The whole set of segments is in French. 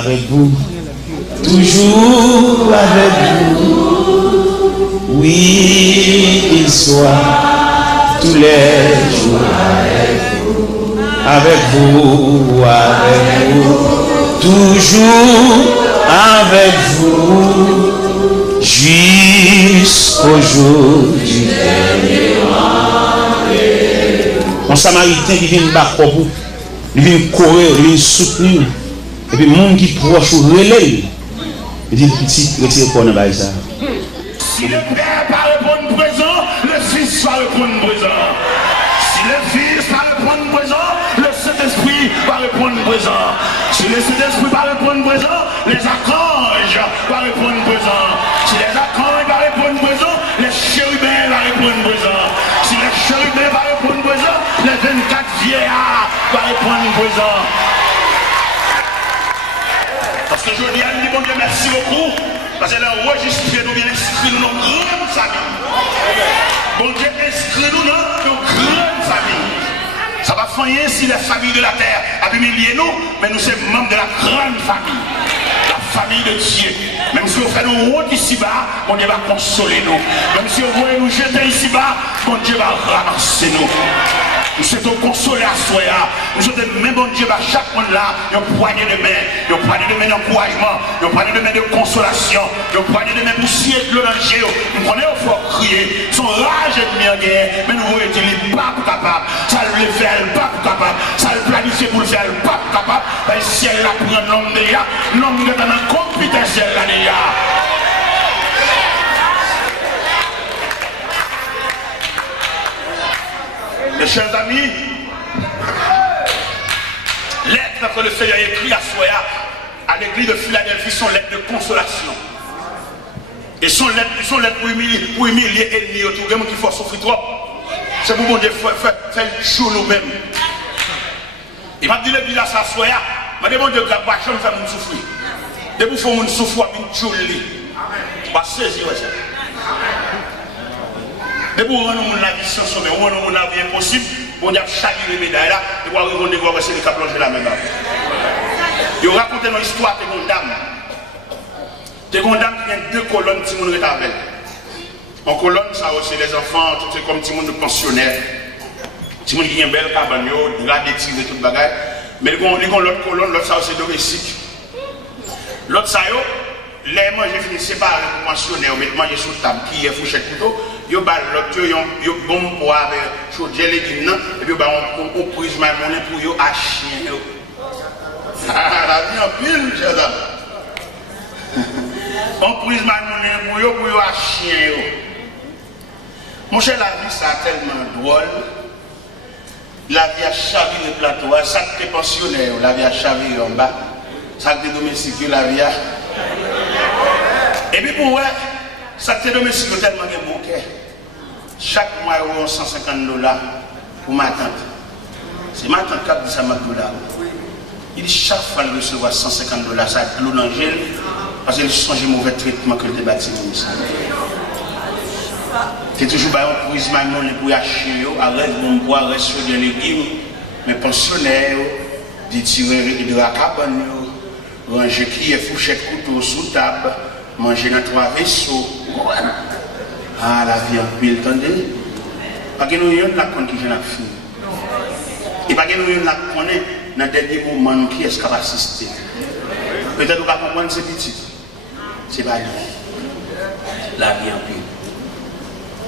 avec vous, toujours avec vous. Oui, il soit tous les jours avec vous, toujours avec vous, jusqu'au jour du dernier. Un Samaritain qui vient battre pour vous, il vient courir, il vient soutenir, et puis le monde qui proche ou relève, il dit petit, retire pour ne pas ça. Si le Père va répondre présent, le Fils va répondre présent. Si le Fils va répondre présent, le Saint-Esprit va répondre présent. Si le Saint-Esprit va répondre présent, les archanges vont répondre présent. Si les archanges vont répondre présent, les chérubins vont répondre présent. Si les chérubins vont répondre présent, les 24 vieillards vont répondre présent. Parce que je dis à lui, bon Dieu, merci beaucoup. Parce qu'elle a enregistré nous, bien inscrit nous dans une grande famille. Bon Dieu, inscrit-nous dans une grande famille. Ça va faire si les familles de la terre a humilié nous, mais nous sommes membres de la grande famille. La famille de Dieu. Même si on fait nous honte ici-bas, mon Dieu va consoler nous. Même si on voit nous jeter ici-bas, mon Dieu va ramasser nous. Nous sommes consolés à soi. Nous sommes même bon Dieu, chaque monde là, une poignée de main d'encouragement, une poignée de main de consolation, une poignée de main pour scier le danger. Nous prenons il faut crier, son rage est bien guerre, mais nous voyons qu'il n'est pas capable. Ça le fait, pas capable. Ça le planifie pour le faire, pas capable. Ben, si elle a pris un homme déjà, l'homme est dans la compétence là déjà. Mes chers amis, lettre que le Seigneur a écrit à Soya, à l'église de Philadelphie, sont lettres de consolation. Et sont lettres pour humilier l'ennemi autour de nous qui faut souffrir trop. C'est pour bon Dieu faire le jour nous-mêmes. Il m'a dit l'église à Soya, il m'a dit bon Dieu, la bâche me fait souffrir. Depuis qu'il faut souffrir, il faut jouer. On va saisir ça. Et pour rendre la vie sans sommet, rendre la vie impossible, on a chaviré les médailles là, et pour arriver à voir que c'est les qui plongé la même. Ils racontent une histoire de une dame. De une dame qui a deux colonnes, tout le monde est avec. En colonne, ça c'est les enfants, tout c'est comme tout le monde de pensionnaire. Tout le monde qui a une belle cabane, drap des tirs et tout le bagage. Mais ils ont l'autre colonne, l'autre ça c'est domestique. L'autre ça, les manger fini séparés pour pensionnaire, mettre manger sur la table, qui est fourchette couteau. Yo bal l'autre yo bon pour avec chaudière les guinées et puis on prise ma monnaie pour yo à chien yo. Ah la vie en pile c'est ça. On prise ma monnaie pour yo à chien yo. Mon cher la vie ça tellement drôle. La vie a chaviré le plateau, ça que pensionnaire, la vie a chaviré en bas. Ça que domestique la vie a. Et puis pour ça que domestique tellement de bon cœur. Chaque mois, ils ont $150 pour ma tante. C'est ma tante qui a dit ça, ma $. Il dit chaque fois qu'il recevoir $150, ça a de l'eau dans le gel, parce qu'il change le mauvais traitement que le bâti. C'est toujours un prise maintenant pour acheter, arrête mon bois, reste sur des légumes, mais pensionnaires, des tireurs de la cabane, ranger qui est fourchette couteau sous table, manger dans 3 vaisseaux. Ah, la vie en pile, attendez. Parce que nous avons la compte qui vient à finir. Et parce que nous avons la connaître dans le dernier moment qui est-ce qui va assister. Peut-être que nous allons comprendre ce petit. C'est pas lui. La vie en pile.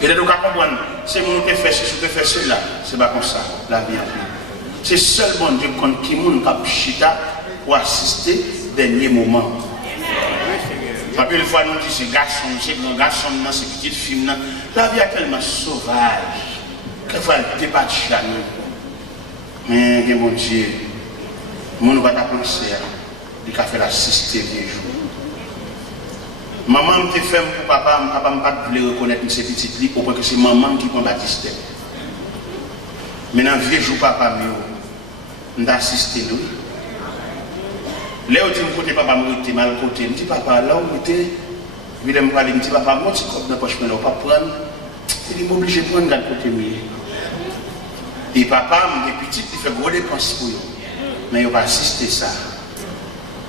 Peut-être que nous allons comprendre, c'est mon qui fait ceci, qui fait cela. C'est pas comme ça. La vie en pile. C'est seul bon Dieu qui nous a chita pour assister au dernier moment. Parce que une fois nous disons c'est garçon, c'est grand garçon, c'est petite fille. La vie est tellement sauvage. Quelquefois elle dépasse à nous. Mais mon Dieu, mon va penser, il a fait l'assister des jours. Maman me fait pour papa ne pas reconnaître ces petites filles, au point que c'est maman qui prend Baptiste. Maintenant, vieux jour papa, nous assisté nous. Là où tu me côté papa me mal côté, me dit papa là où était, il me parler, me dit papa moi tu comme dans poche mais pas prendre. Il est obligé de prendre dans côté mieux. Et papa me dit petit, il fait gros dépenses pour eux. Mais il va assister ça.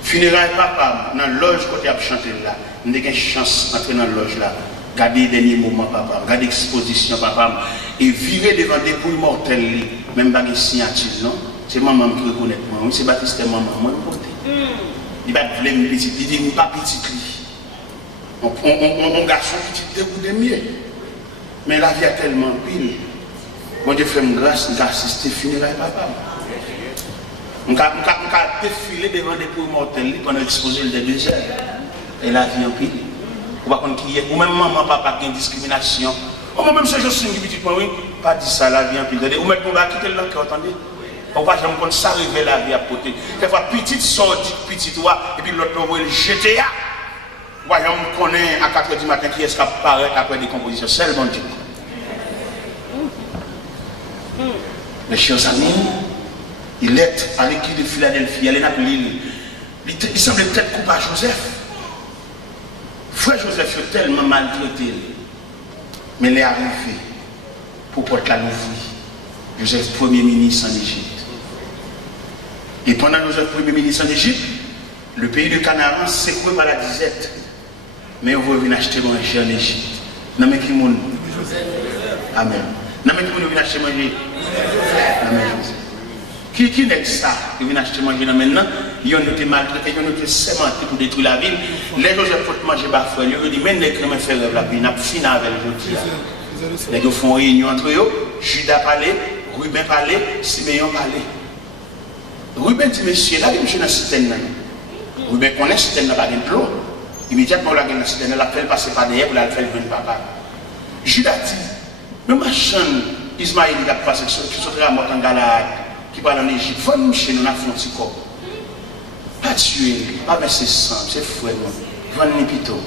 Funérailles papa, dans la loge côté à chanter là, on a une chance d'entrer dans la loge là. Garder les derniers moments papa, garder l'exposition papa, et virer devant des couilles mortelles, même pas de signature, non? C'est maman qui reconnaît moi, c'est Baptiste maman, moi il va te me petit, il dit pas petit. On garçon petit dégoût de mieux. Mais la vie a tellement pile. Mon Dieu fait une grâce, on a assisté funérailles papa. On a défilé devant des couilles mortelles pendant l'exposition des déserts. Et la vie en pile. Ou même maman, papa qui a une discrimination. Ou même si je suis une petite oui, pas dit ça, la vie en pile. Ou même on va quitter le langue, attendez. On va jamais ça arriver la vie à côté. Des fois, petite sortie, petite toi, et puis l'autre va le jeter. Voyons, on connaît à 4h du matin qui est-ce qui apparaît après des compositions. Seulement Dieu. Mes chers amis, il est à l'équipe de Philadelphie, elle est dans l'île. Il semble peut-être coupable à Joseph. Frère Joseph est tellement maltraité. Mais il est arrivé pour porter la nouvelle. Joseph, premier ministre en Égypte. Et pendant Joseph, premier ministre en Égypte, le pays de Canaan s'écroule par la disette. Mais on va venir acheter manger en Égypte. Non mais qui monde? Amen. Non mais qui monde vient acheter manger? Amen. Qui n'est ça qui vient acheter manger maintenant? Ils ont été maltraités, ils ont été sémentés pour détruire la ville. Les Joseph faut manger bas frère. Ils ont dit mais les chrétiens faire rêve la vie, n'a fini avec les gens. Ils font réunion entre eux. Judas parlait, Ruben parlait, Siméon parlait. Ruben dit monsieur là, monsieur dans la citerne. Ruben connaît la citerne n'a pas de l'eau. Immédiatement, la gueule de la fait passer par derrière pour la faire venir papa. Judas dit, mais ma chaîne, Ismaël, il a passé qui sont très à mort en Galade, qui parle en Égypte, il faut nous chez nous, dans un petit corps. Pas tuer, pas verser sang, c'est frère, il faut nous plutôt.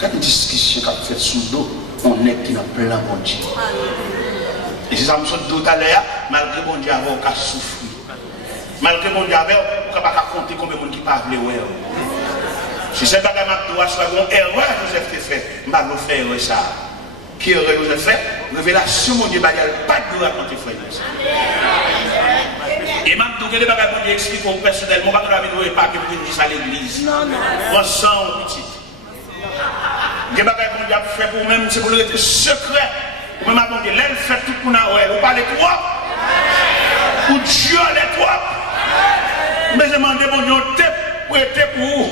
Quand une discussion qu'a fait sous dos, on est qui n'a plein bon Dieu. Et c'est ça, je me suis dit tout à l'heure, malgré bon Dieu, on a souffert. Malgré bon Dieu, on ne peut pas compter combien de monde qui parle. Si c'est pas que doit soit une erreur que Joseph a fait, je vais faire erreur ça. Qui erreur que Joseph fait? Révélation, mon Dieu, pas de raconter frère. Et même tout les bagages que Dieu explique personnellement, pas de pas que vous dites ça à l'église. On sent petit. Les bagages que Dieu a fait pour même, c'est pour le secret. Ou même avant de l'aile fait tout pour nous, ou pas les trois, ou Dieu les trois. Mais je demande mon Dieu, pour être pour vous.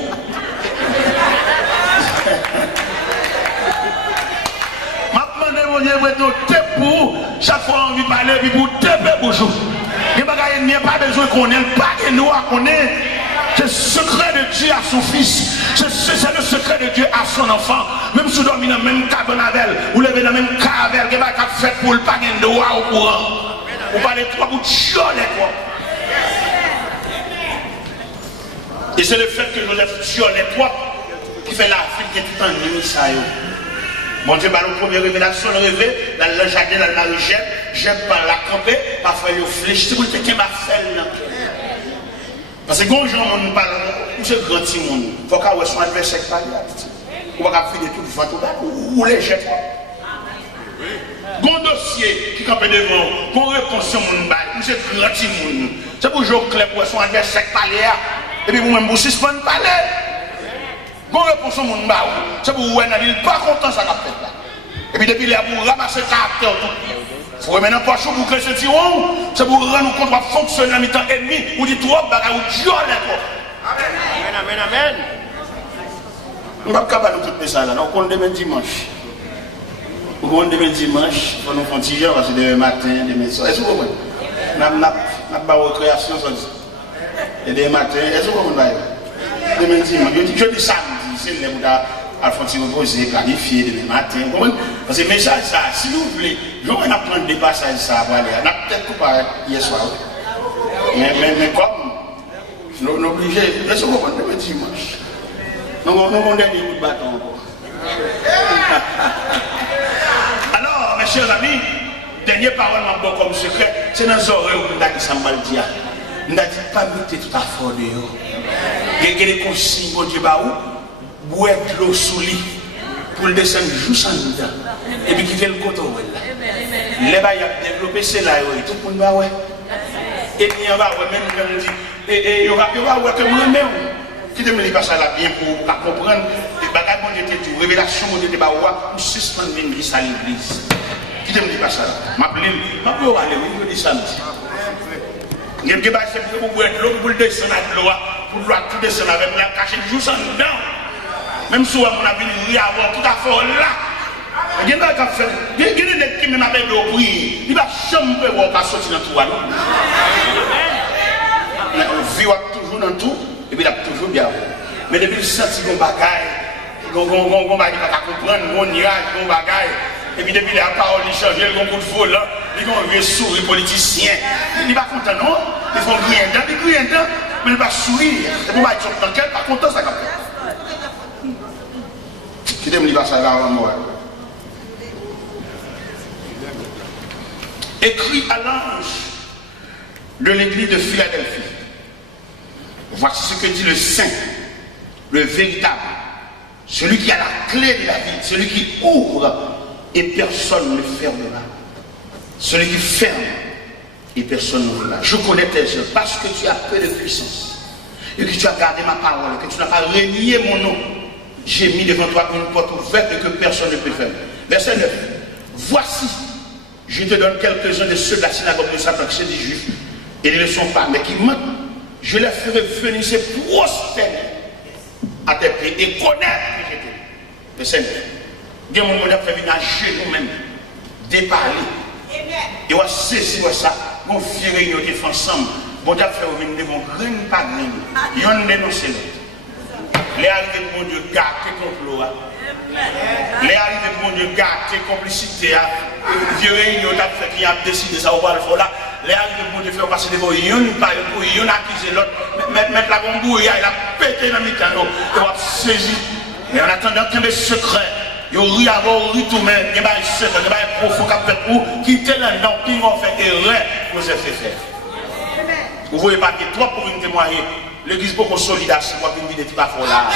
Pour chaque fois on veut parler, puis pour taper bonjour. Il n'y a pas besoin qu'on ait pas de nous à connaître. C'est le secret de Dieu à son fils. C'est le secret de Dieu à son enfant. Même si vous dormez dans le même cabane avec elle, vous levez dans le même cabane, il n'y a pas de fait pour le pas de nous au courant. Vous parlez de toi, vous chiolez quoi. Et c'est le fait que Joseph chiole les trois qui fait la fille qui est tout en émissaire. Mon Dieu, par la première révélation, le réveil, dans le jardin, dans le marie-jette, j'aime pas la camper, parfois il fléchit, c'est pour le qui m'a fait. Parce que quand les gens parlent, c'est grand monde, il faut qu'on soit adversaire par là. On va faire des trucs de fantôme, ou les jette. Bon dossier qui campe devant, qu'on répond sur mon bail, c'est grand monde. C'est pour jouer clair pour son adversaire par là. Et puis vous-même, vous suspendez par là. Bon réponse au monde, c'est pour vous, il n'est pas content ça qu'a fait là. Et puis depuis là, vous ramassez le caractère tout. Vous remettez pas chaud pour que ce tyran, c'est pour rendre compte de fonctionner en mi-temps ennemi, ou dit trop, ou Dieu Amen, amen, amen. On va pas parler de tout ça là, on compte demain dimanche. On compte demain dimanche, pour nous faire 10 heures, parce que demain matin, demain soir. Est-ce que vous comprenez? On a pas de récréation, et demain matin, est-ce que vous comprenez? Demain dimanche, je dis samedi, c'est le temps Alphonse reposer, planifier demain matin. Parce que le message, ça, si vous voulez, je vais apprendre des passages, ça va aller. On a peut-être coupé hier soir. Mais comme, nous sommes obligés, est-ce que vous comprenez demain dimanche? Nous avons des coups de bâton encore. Alors, mes chers amis, dernière parole, mon comme secret, c'est dans les oreilles où nous avons dit ça, nous n'avons pas mis tout à fort dehors. Il y a des consignes, bon Dieu, boire de l'eau sous lit pour le descendre juste en dedans. Et puis quitter le côté. Les gens ont développé cela, tout le monde va voir. Et il y a même quand on dit, et il y aura que moi-même. Qui te dit pas ça là bien pour comprendre les bagages bon Dieu tout révélation bon Dieu ba wa pour suspendre l'église à l'église. Qui te dit pas ça là? M'appelle aller oui dit samedi. Il y a pas c'est pour boire de l'eau pour descendre à l'eau pour tout descendre avec la cacher jour sans dedans. Même si on a venu avoir tout à fait là. Il y a des gens qui même avec l'eau prier, il va jamais voir sortir dans tout là. On vit toujours dans tout et puis il a toujours bien. Mais depuis le senti qu'on bagaille, qu'on va pas comprendre, qu'on ira, qu'on bagaille. Et puis depuis la parole, il change, il y a un coup de volant, il y a un vieux sourire politicien. Il n'est pas content, non? Il faut griller un temps, mais il va sourire. C'est pour être dans quel pas content, ça comme ça. Qui t'aime, il va ça là avant moi. Écrit à l'ange de l'église de Philadelphie. Voici ce que dit le saint, le véritable, celui qui a la clé de la vie, celui qui ouvre et personne ne fermera. Celui qui ferme et personne ne fermera. Je connais tes œuvres parce que tu as peu de puissance et que tu as gardé ma parole et que tu n'as pas renié mon nom. J'ai mis devant toi une porte ouverte et que personne ne peut fermer. Verset 9. Voici, je te donne quelques-uns de ceux de la synagogue de Satan, qui sont des juifs, et ils ne le sont pas, mais qui mentent. Je les ferai venir se prosterner à tes pieds et connaître que j'étais. Verset 9. Il y a un moment où on a fait venir à genoux même, déparler. Et on a saisi ça, on fait réunion qui fait ensemble. On a fait venir devant grain par grain. Il y a un dénoncé l'autre. Les arrivées de mon Dieu gâter complot. Les arrivées de mon Dieu gâter complicité. Vieux réunion qui a fait qui a décidé ça au bas de là. Les arrivées de mon Dieu faire passer devant une par une, une accuser l'autre. Mettre la bombouille, il a pété dans le mitano. Et on a saisi. Et en attendant qu'il y ait des secrets. Yo ri avant, ri tout même, il y a des secrets, il y a des profond qui fait pour quitter là-dedans, qui vont faire erreur pour se faire. Vous voyez pas que toi pour une témoigner, l'église pour consolider, c'est moi qui me dis tout à fait là.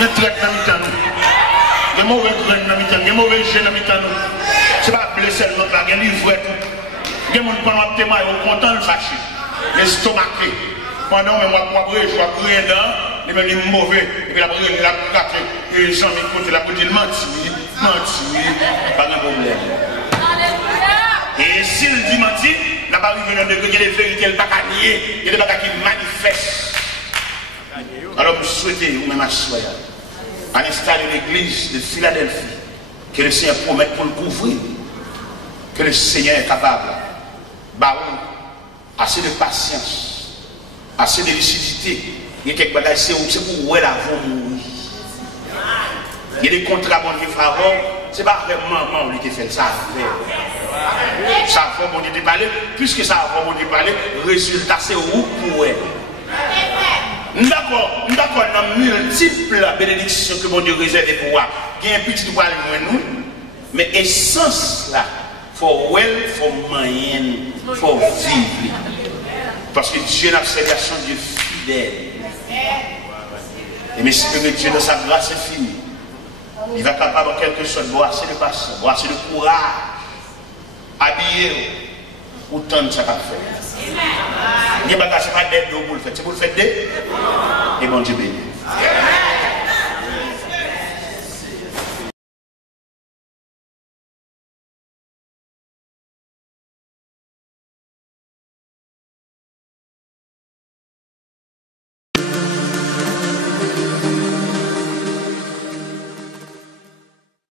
Il y a des traites dans le temps, il y a des mauvais graines dans le temps, il y a des mauvais jeunes dans le temps. Ce n'est pas blessé le là, il y a des livres et tout. Il y a des gens qui ont témoigné, ils sont contents de fâcher, les stomaqués. Pendant que moi, je vais prier dedans, il me dit mauvais, et puis la prière, il a gâté, et j'en ai côté, la prière, il menti, pas de problème. Et s'il dit menti, la parole vient de qu'il y a des vérités, il n'y a pas qu'à nier, il y a des bagages qui manifestent. Alors, vous souhaitez, vous-même, à l'instar de l'église de Philadelphie, que le Seigneur promette pour le couvrir, que le Seigneur est capable, assez de patience. Assez de lucidité, il y a quelques bagages, c'est pour où elle a mourir. Il y a des contrats qui font avant, c'est pas vraiment lui qui fait ça. Ça va bon Dieu parler, puisque ça va bon Dieu parler, résultat c'est où pour elle. D'accord, dans multiples bénédictions que mon Dieu réserve pour moi, il y a un petit doigt de nous, mais essence là, for well, for moyen, for vivre. Parce que Dieu n'a pas garçon Dieu fidèle. Et mais si Dieu dans sa grâce est fini, il va capable en quelque sorte de boire assez de patience, boire assez de courage, habiller autant de ça qu'a fait. Il n'y a pas de d'aide pour le faire. C'est pour le faire d'aide. Et bon Dieu béni.